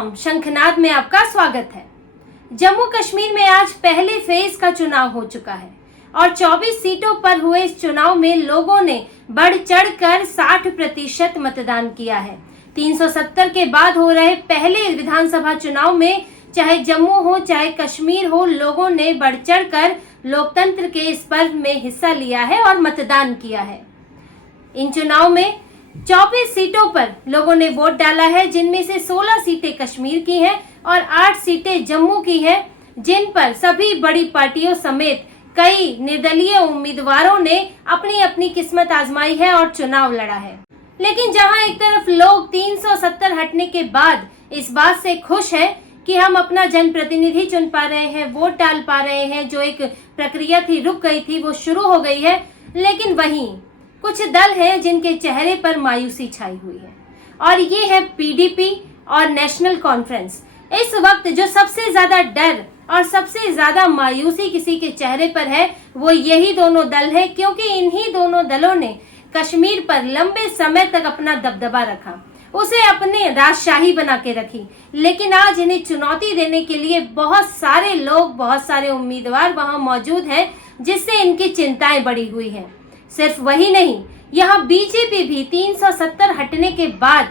राम, शंखनाद में आपका स्वागत है। जम्मू कश्मीर में आज पहले फेज का चुनाव हो चुका है और 24 सीटों पर हुए इस चुनाव में लोगों ने बढ़ चढ़कर 60% मतदान किया है। 370 के बाद हो रहे पहले विधानसभा चुनाव में चाहे जम्मू हो चाहे कश्मीर हो, लोगों ने बढ़ चढ़कर लोकतंत्र के इस पर्व में हिस्सा लिया है और मतदान किया है। इन चुनाव में 24 सीटों पर लोगों ने वोट डाला है, जिनमें से 16 सीटें कश्मीर की हैं और 8 सीटें जम्मू की हैं, जिन पर सभी बड़ी पार्टियों समेत कई निर्दलीय उम्मीदवारों ने अपनी अपनी किस्मत आजमाई है और चुनाव लड़ा है। लेकिन जहां एक तरफ लोग 370 हटने के बाद इस बात से खुश है कि हम अपना जनप्रतिनिधि चुन पा रहे हैं, वोट डाल पा रहे हैं, जो एक प्रक्रिया थी रुक गई थी वो शुरू हो गई है, लेकिन वहीं कुछ दल हैं जिनके चेहरे पर मायूसी छाई हुई है और ये है पीडीपी और नेशनल कॉन्फ्रेंस। इस वक्त जो सबसे ज्यादा डर और सबसे ज्यादा मायूसी किसी के चेहरे पर है वो यही दोनों दल है, क्योंकि इन्हीं दोनों दलों ने कश्मीर पर लंबे समय तक अपना दबदबा रखा, उसे अपने राजशाही बना के रखी। लेकिन आज इन्हें चुनौती देने के लिए बहुत सारे लोग, बहुत सारे उम्मीदवार वहां मौजूद हैं, जिससे इनकी चिंताएं बढ़ी हुई हैं। सिर्फ वही नहीं, यहाँ बीजेपी भी 370 हटने के बाद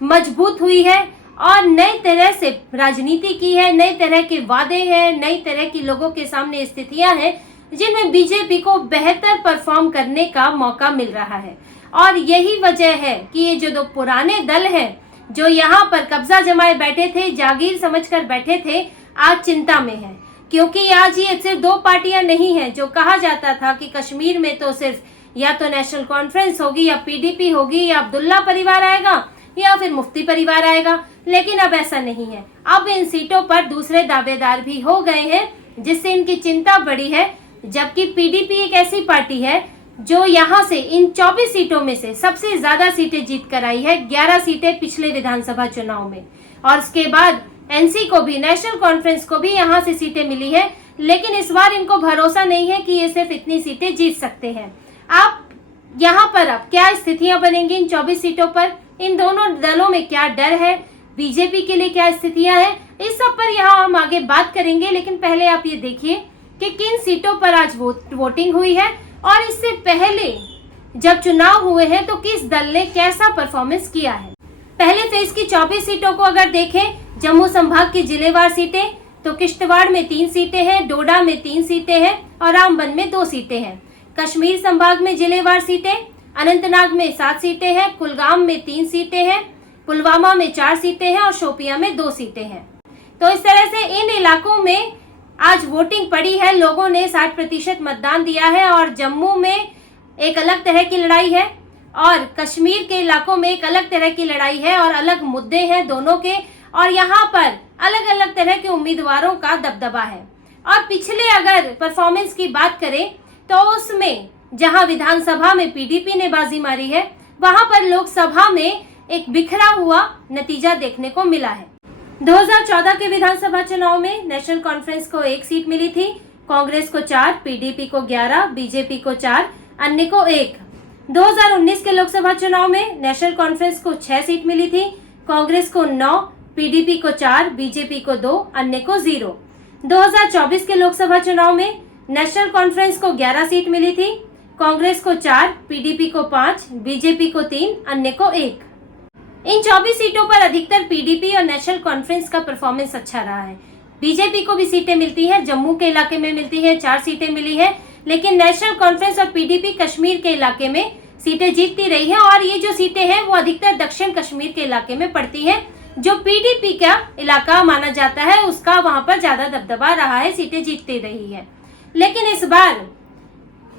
मजबूत हुई है और नई तरह से राजनीति की है, नई तरह के वादे हैं, नई तरह की लोगों के सामने स्थितियां हैं जिनमें बीजेपी को बेहतर परफॉर्म करने का मौका मिल रहा है। और यही वजह है कि ये जो दो पुराने दल हैं जो यहाँ पर कब्जा जमाए बैठे थे, जागीर समझकर बैठे थे, आज चिंता में है, क्योंकि आज ये सिर्फ दो पार्टियां नहीं हैं। जो कहा जाता था कि कश्मीर में तो सिर्फ या तो नेशनल कॉन्फ्रेंस होगी या पीडीपी होगी या अब्दुल्ला परिवार आएगा या फिर मुफ्ती परिवार आएगा, लेकिन अब ऐसा नहीं है। अब इन सीटों पर दूसरे दावेदार भी हो गए हैं, जिससे इनकी चिंता बढ़ी है। जबकि पीडीपी एक ऐसी पार्टी है जो यहाँ से इन 24 सीटों में से सबसे ज्यादा सीटें जीत कर आई है, 11 सीटें पिछले विधानसभा चुनाव में, और उसके बाद एनसी को भी, नेशनल कॉन्फ्रेंस को भी यहाँ से सीटें मिली है। लेकिन इस बार इनको भरोसा नहीं है कि ये सिर्फ इतनी सीटें जीत सकते हैं। आप यहाँ पर अब क्या स्थितियां बनेंगी इन 24 सीटों पर, इन दोनों दलों में क्या डर है, बीजेपी के लिए क्या स्थितियां हैं, इस सब पर यहाँ हम आगे बात करेंगे। लेकिन पहले आप ये देखिए कि किन सीटों पर आज वोटिंग हुई है और इससे पहले जब चुनाव हुए हैं तो किस दल ने कैसा परफॉर्मेंस किया है। पहले फेज की 24 सीटों को अगर देखें, जम्मू संभाग की जिलेवार सीटें, तो किश्तवाड़ में 3 सीटें हैं, डोडा में 3 सीटें हैं और रामबन में 2 सीटें हैं। कश्मीर संभाग में जिलेवार सीटें, अनंतनाग में 7 सीटें हैं, कुलगाम में 3 सीटें हैं, पुलवामा में 4 सीटें हैं और शोपियां में 2 सीटें हैं। तो इस तरह से इन इलाकों में आज वोटिंग पड़ी है, लोगों ने 60% मतदान दिया है और जम्मू में एक अलग तरह की लड़ाई है और कश्मीर के इलाकों में एक अलग तरह की लड़ाई है और अलग मुद्दे हैं दोनों के, और यहाँ पर अलग अलग तरह के उम्मीदवारों का दबदबा है। और पिछले अगर परफॉर्मेंस की बात करें तो उसमें जहां विधानसभा में पीडीपी ने बाजी मारी है, वहां पर लोकसभा में एक बिखरा हुआ नतीजा देखने को मिला है। 2014 के विधानसभा चुनाव में नेशनल कॉन्फ्रेंस को 1 सीट मिली थी, कांग्रेस को 4, पीडीपी को 11, बीजेपी को 4, अन्य को 1। 2019 के लोकसभा चुनाव में नेशनल कॉन्फ्रेंस को 6 सीट मिली थी, कांग्रेस को 9, पीडीपी को 4, बीजेपी को 2, अन्य को 0। 2024 के लोकसभा चुनाव में नेशनल कॉन्फ्रेंस को 11 सीट मिली थी, कांग्रेस को 4, पीडीपी को 5, बीजेपी को 3, अन्य को 1। इन 24 सीटों पर अधिकतर पीडीपी और नेशनल कॉन्फ्रेंस का परफॉर्मेंस अच्छा रहा है। बीजेपी को भी सीटें मिलती है, जम्मू के इलाके में मिलती है, 4 सीटें मिली है, लेकिन नेशनल कॉन्फ्रेंस और पीडीपी कश्मीर के इलाके में सीटें जीतती रही है और ये जो सीटें हैं वो अधिकतर दक्षिण कश्मीर के इलाके में पड़ती है, जो पीडीपी का इलाका माना जाता है, उसका वहां पर ज्यादा दबदबा रहा है, सीटें जीतती रही है। लेकिन इस बार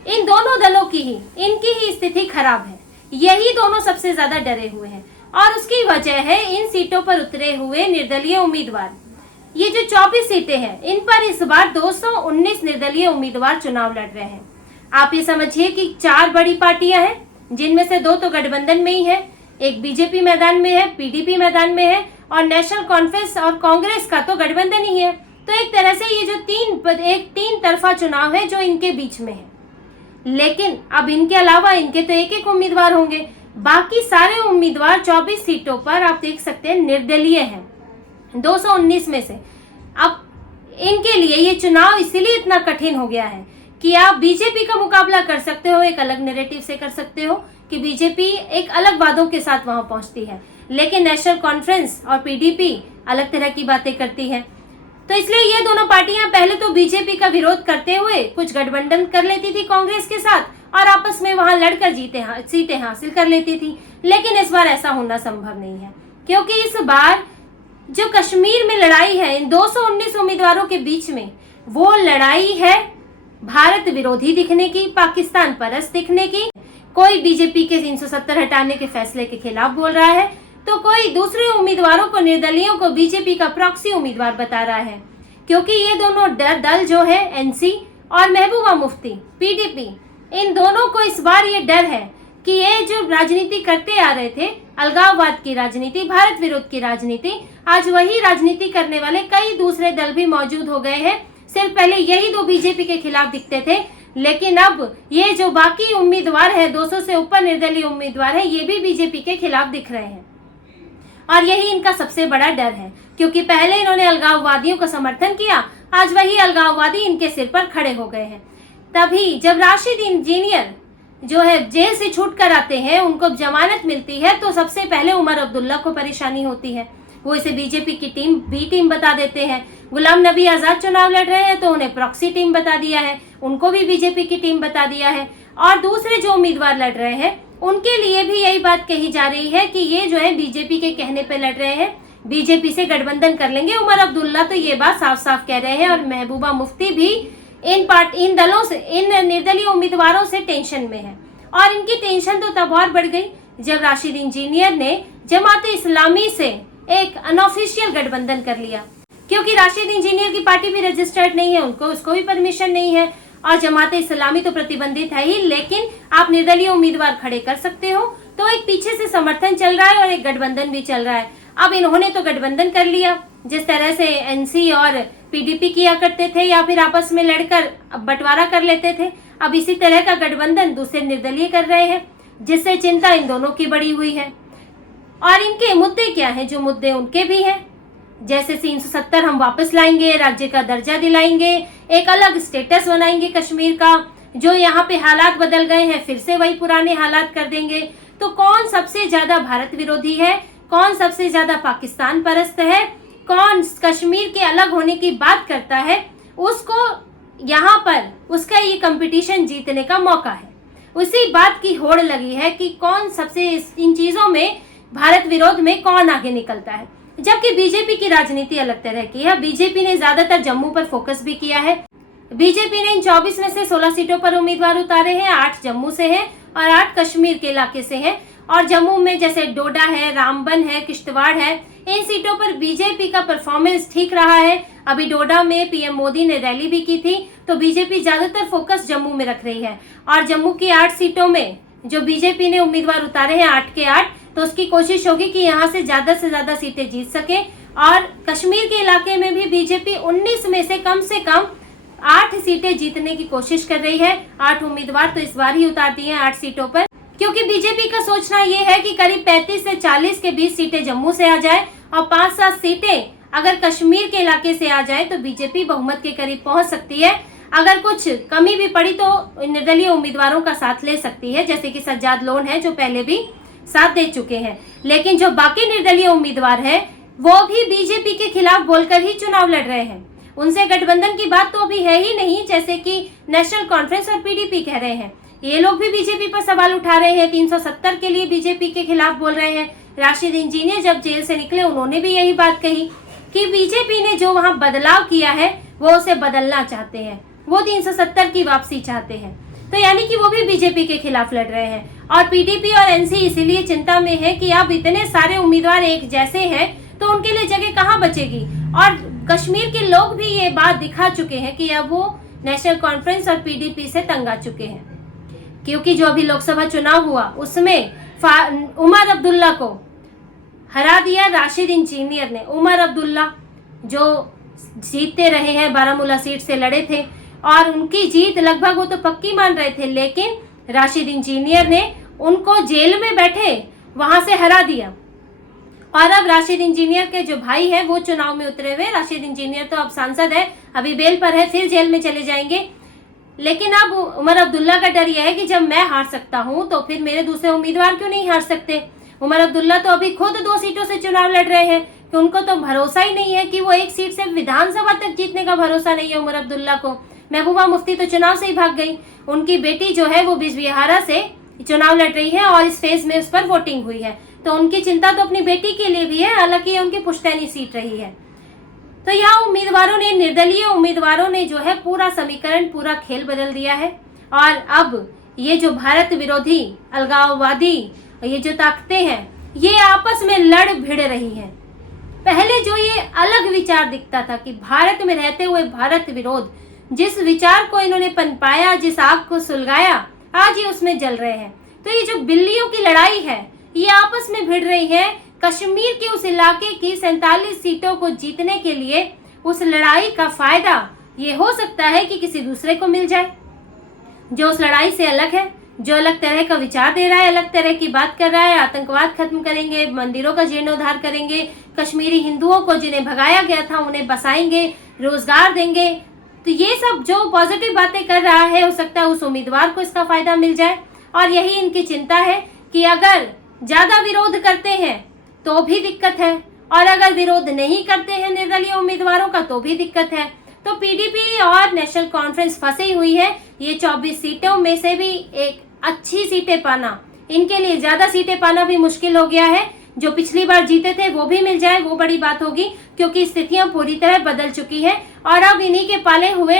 इन दोनों दलों की ही, इनकी ही स्थिति खराब है, यही दोनों सबसे ज्यादा डरे हुए हैं और उसकी वजह है इन सीटों पर उतरे हुए निर्दलीय उम्मीदवार। ये जो 24 सीटें हैं, इन पर इस बार 219 निर्दलीय उम्मीदवार चुनाव लड़ रहे हैं। आप ये समझिए कि 4 बड़ी पार्टियां हैं, जिनमें से 2 तो गठबंधन में ही है, एक बीजेपी मैदान में है, पीडीपी मैदान में है और नेशनल कॉन्फ्रेंस और कांग्रेस का तो गठबंधन ही है। तो एक तरह से ये जो 3 तरफा चुनाव है जो इनके बीच में है। लेकिन अब इनके अलावा इनके तो एक उम्मीदवार होंगे, बाकी सारे उम्मीदवार 24 सीटों पर आप देख सकते हैं निर्दलीय हैं। 219 में से। अब इनके लिए ये चुनाव इसीलिए इतना कठिन हो गया है कि आप बीजेपी का मुकाबला कर सकते हो, एक अलग नैरेटिव से कर सकते हो कि बीजेपी एक अलग वादों के साथ वहां पहुंचती है, लेकिन नेशनल कॉन्फ्रेंस और पीडीपी अलग तरह की बातें करती है। तो इसलिए ये दोनों पार्टियां पहले तो बीजेपी का विरोध करते हुए कुछ गठबंधन कर लेती थी कांग्रेस के साथ और आपस में वहां लड़कर सीटें हासिल कर लेती थी, लेकिन इस बार ऐसा होना संभव नहीं है, क्योंकि इस बार जो कश्मीर में लड़ाई है इन 219 उम्मीदवारों के बीच में, वो लड़ाई है भारत विरोधी दिखने की, पाकिस्तान परस्त दिखने की। कोई बीजेपी के 370 हटाने के फैसले के खिलाफ बोल रहा है, तो कोई दूसरे उम्मीदवारों को, निर्दलीयों को बीजेपी का प्रॉक्सी उम्मीदवार बता रहा है, क्योंकि ये दोनों दल जो है एनसी और महबूबा मुफ्ती पीडीपी, इन दोनों को इस बार ये डर है कि ये जो राजनीति करते आ रहे थे, अलगाववाद की राजनीति, भारत विरोध की राजनीति, आज वही राजनीति करने वाले कई दूसरे दल भी मौजूद हो गए हैं। सिर्फ पहले यही दो बीजेपी के खिलाफ दिखते थे, लेकिन अब ये जो बाकी उम्मीदवार है, 200 से ऊपर निर्दलीय उम्मीदवार है, ये भी बीजेपी के खिलाफ दिख रहे हैं। और यही इनका सबसे बड़ा डर है, क्योंकि पहले इन्होंने अलगाववादियों का समर्थन किया, आज वही अलगाववादी इनके सिर पर खड़े हो गए हैं। तभी जब राशिद इंजीनियर जो है जेल से छूट कर आते हैं, उनको जमानत मिलती है, तो सबसे पहले उमर अब्दुल्ला को परेशानी होती है। वो इसे बीजेपी की बी टीम बता देते हैं। गुलाम नबी आजाद चुनाव लड़ रहे हैं तो उन्हें प्रॉक्सी टीम बता दिया है, उनको भी बीजेपी की टीम बता दिया है। और दूसरे जो उम्मीदवार लड़ रहे हैं उनके लिए भी यही बात कही जा रही है कि ये जो है बीजेपी के कहने पे लड़ रहे हैं, बीजेपी से गठबंधन कर लेंगे। उमर अब्दुल्ला तो ये बात साफ साफ कह रहे हैं, और महबूबा मुफ्ती भी इन दलों से, इन निर्दलीय उम्मीदवारों से टेंशन में है। और इनकी टेंशन तो तब और बढ़ गई जब राशिद इंजीनियर ने जमाते इस्लामी से एक अनऑफिशियल गठबंधन कर लिया, क्योंकि राशिद इंजीनियर की पार्टी भी रजिस्टर्ड नहीं है, उसको भी परमिशन नहीं है, और जमाते इस्लामी तो प्रतिबंधित है ही, लेकिन आप निर्दलीय उम्मीदवार खड़े कर सकते हो। तो एक पीछे से समर्थन चल रहा है और एक गठबंधन भी चल रहा है। अब इन्होंने तो गठबंधन कर लिया, जिस तरह से एनसी और पीडीपी किया करते थे, या फिर आपस में लड़कर बंटवारा कर लेते थे। अब इसी तरह का गठबंधन दूसरे निर्दलीय कर रहे हैं, जिससे चिंता इन दोनों की बढ़ी हुई है। और इनके मुद्दे क्या हैं? जो मुद्दे उनके भी हैं, जैसे 370 हम वापस लाएंगे, राज्य का दर्जा दिलाएंगे, एक अलग स्टेटस बनाएंगे कश्मीर का, जो यहाँ पे हालात बदल गए हैं फिर से वही पुराने हालात कर देंगे। तो कौन सबसे ज्यादा भारत विरोधी है, कौन सबसे ज्यादा पाकिस्तान परस्त है, कौन कश्मीर के अलग होने की बात करता है, उसको यहाँ पर उसका ये कंपटीशन जीतने का मौका है। उसी बात की होड़ लगी है कि कौन सबसे इन चीजों में, भारत विरोध में कौन आगे निकलता है। जबकि बीजेपी की राजनीति अलग तरह की है। बीजेपी ने ज्यादातर जम्मू पर फोकस भी किया है। बीजेपी ने इन 24 में से 16 सीटों पर उम्मीदवार उतारे हैं, 8 जम्मू से हैं और 8 कश्मीर के इलाके से हैं। और जम्मू में जैसे डोडा है, रामबन है, किश्तवाड़ है, इन सीटों पर बीजेपी का परफॉर्मेंस ठीक रहा है। अभी डोडा में पीएम मोदी ने रैली भी की थी, तो बीजेपी ज्यादातर फोकस जम्मू में रख रही है। और जम्मू की 8 सीटों में जो बीजेपी ने उम्मीदवार उतारे हैं 8 के 8, तो उसकी कोशिश होगी कि यहाँ से ज्यादा सीटें जीत सके। और कश्मीर के इलाके में भी बीजेपी 19 में से कम 8 सीटें जीतने की कोशिश कर रही है। 8 उम्मीदवार तो इस बार ही उतारती हैं 8 सीटों पर, क्योंकि बीजेपी का सोचना ये है कि करीब 35 से 40 के बीच सीटें जम्मू से आ जाए और 5-7 सीटें अगर कश्मीर के इलाके से आ जाए तो बीजेपी बहुमत के करीब पहुंच सकती है। अगर कुछ कमी भी पड़ी तो निर्दलीय उम्मीदवारों का साथ ले सकती है, जैसे कि सज्जाद लोन है जो पहले भी साथ दे चुके हैं। लेकिन जो बाकी निर्दलीय उम्मीदवार है वो भी बीजेपी के खिलाफ बोलकर ही चुनाव लड़ रहे हैं। उनसे गठबंधन की बात तो अभी है ही नहीं, जैसे कि नेशनल कॉन्फ्रेंस और पीडीपी कह रहे हैं। ये लोग भी बीजेपी पर सवाल उठा रहे हैं, 370 के लिए बीजेपी के खिलाफ बोल रहे हैं। राशिद इंजीनियर जब जेल से निकले उन्होंने भी यही बात कही कि बीजेपी ने जो वहां बदलाव किया है वो उसे बदलना चाहते हैं, वो 370 की वापसी चाहते हैं। तो यानी कि वो भी बीजेपी के खिलाफ लड़ रहे हैं। और पीडीपी और एनसी इसीलिए चिंता में है कि अब इतने सारे उम्मीदवार एक जैसे हैं तो उनके लिए जगह कहाँ बचेगी। और कश्मीर के लोग भी ये बात दिखा चुके हैं कि अब वो नेशनल कॉन्फ्रेंस और पीडीपी से तंग आ चुके हैं, क्योंकि जो अभी लोकसभा चुनाव हुआ उसमें उमर अब्दुल्ला को हरा दिया राशिद इंजीनियर ने। उमर अब्दुल्ला जो जीतते रहे हैं, बारामूला सीट से लड़े थे और उनकी जीत लगभग वो तो पक्की मान रहे थे, लेकिन राशिद इंजीनियर ने उनको जेल में बैठे वहां से हरा दिया। और अब राशिद इंजीनियर के जो भाई है वो चुनाव में उतरे हुए। राशिद इंजीनियर तो अब सांसद है, अभी बेल पर है, फिर जेल में चले जाएंगे। लेकिन अब उमर अब्दुल्ला का डर यह है कि जब मैं हार सकता हूं तो फिर मेरे दूसरे उम्मीदवार क्यों नहीं हार सकते। उमर अब्दुल्ला तो अभी खुद 2 सीटों से चुनाव लड़ रहे हैं कि उनको तो भरोसा ही नहीं है कि वो 1 सीट से विधानसभा तक जीतने का भरोसा नहीं है उमर अब्दुल्ला को। महबूबा मुफ्ती तो चुनाव से ही भाग गई, उनकी बेटी जो है वो बिजबिहारा से चुनाव लड़ रही है और इस फेज में उस पर वोटिंग हुई है, तो उनकी चिंता तो अपनी बेटी के लिए भी है, हालांकि ये उनकी पुश्तैनी सीट रही है। तो यहाँ उम्मीदवारों ने, निर्दलीय उम्मीदवारों ने जो है पूरा समीकरण, पूरा खेल बदल दिया है। और अब ये जो भारत विरोधी, अलगाववादी ये जो ताकतें हैं, ये आपस में लड़ भिड़ रही हैं। पहले जो ये अलग विचार दिखता था कि भारत में रहते हुए भारत विरोध, जिस विचार को इन्होंने पनपाया, जिस आग को सुलगाया, आज ये उसमें जल रहे हैं। तो ये जो बिल्लियों की लड़ाई है, ये आपस में भिड़ रही है। कश्मीर के उस इलाके की 47 सीटों को जीतने के लिए उस लड़ाई का फायदा ये हो सकता है कि किसी दूसरे को मिल जाए, जो उस लड़ाई से अलग है, जो अलग तरह का विचार दे रहा है, अलग तरह की बात कर रहा है। आतंकवाद खत्म करेंगे, मंदिरों का जीर्णोद्धार करेंगे, कश्मीरी हिंदुओं को जिन्हें भगाया गया था उन्हें बसाएंगे, रोजगार देंगे। तो ये सब जो पॉजिटिव बातें कर रहा है, हो सकता है उस उम्मीदवार को इसका फायदा मिल जाए। और यही इनकी चिंता है कि अगर ज्यादा विरोध करते हैं तो भी दिक्कत है, और अगर विरोध नहीं करते हैं निर्दलीय उम्मीदवारों का तो भी दिक्कत है। तो पीडीपी और नेशनल कॉन्फ्रेंस फंसी हुई है। ये 24 सीटों में से भी एक अच्छी सीटें पाना, इनके लिए ज्यादा सीटें पाना भी मुश्किल हो गया है। जो पिछली बार जीते थे वो भी मिल जाए, वो बड़ी बात होगी, क्योंकि स्थितियां पूरी तरह बदल चुकी है। और अब इन्हीं के पाले हुए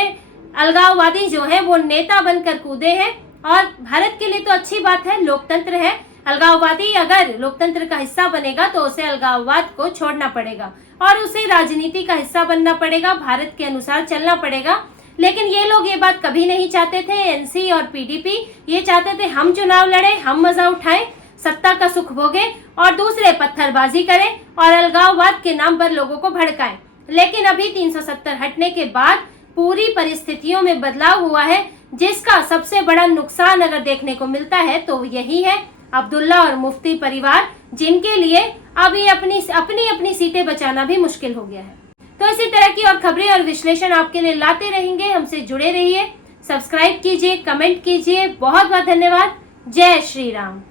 अलगाववादी जो है वो नेता बनकर कूदे हैं। और भारत के लिए तो अच्छी बात है, लोकतंत्र है। अलगाववादी अगर लोकतंत्र का हिस्सा बनेगा तो उसे अलगाववाद को छोड़ना पड़ेगा और उसे राजनीति का हिस्सा बनना पड़ेगा, भारत के अनुसार चलना पड़ेगा। लेकिन ये लोग ये बात कभी नहीं चाहते थे। एनसी और पीडीपी ये चाहते थे हम चुनाव लड़े, हम मजा उठाएं, सत्ता का सुख भोगे और दूसरे पत्थरबाजी करें और अलगाववाद के नाम पर लोगों को भड़काएं। लेकिन अभी 370 हटने के बाद पूरी परिस्थितियों में बदलाव हुआ है, जिसका सबसे बड़ा नुकसान अगर देखने को मिलता है तो यही है अब्दुल्ला और मुफ्ती परिवार, जिनके लिए अभी अपनी सीटें बचाना भी मुश्किल हो गया है। तो इसी तरह की और खबरें और विश्लेषण आपके लिए लाते रहेंगे। हमसे जुड़े रहिए, सब्सक्राइब कीजिए, कमेंट कीजिए। बहुत बहुत धन्यवाद। जय श्री राम।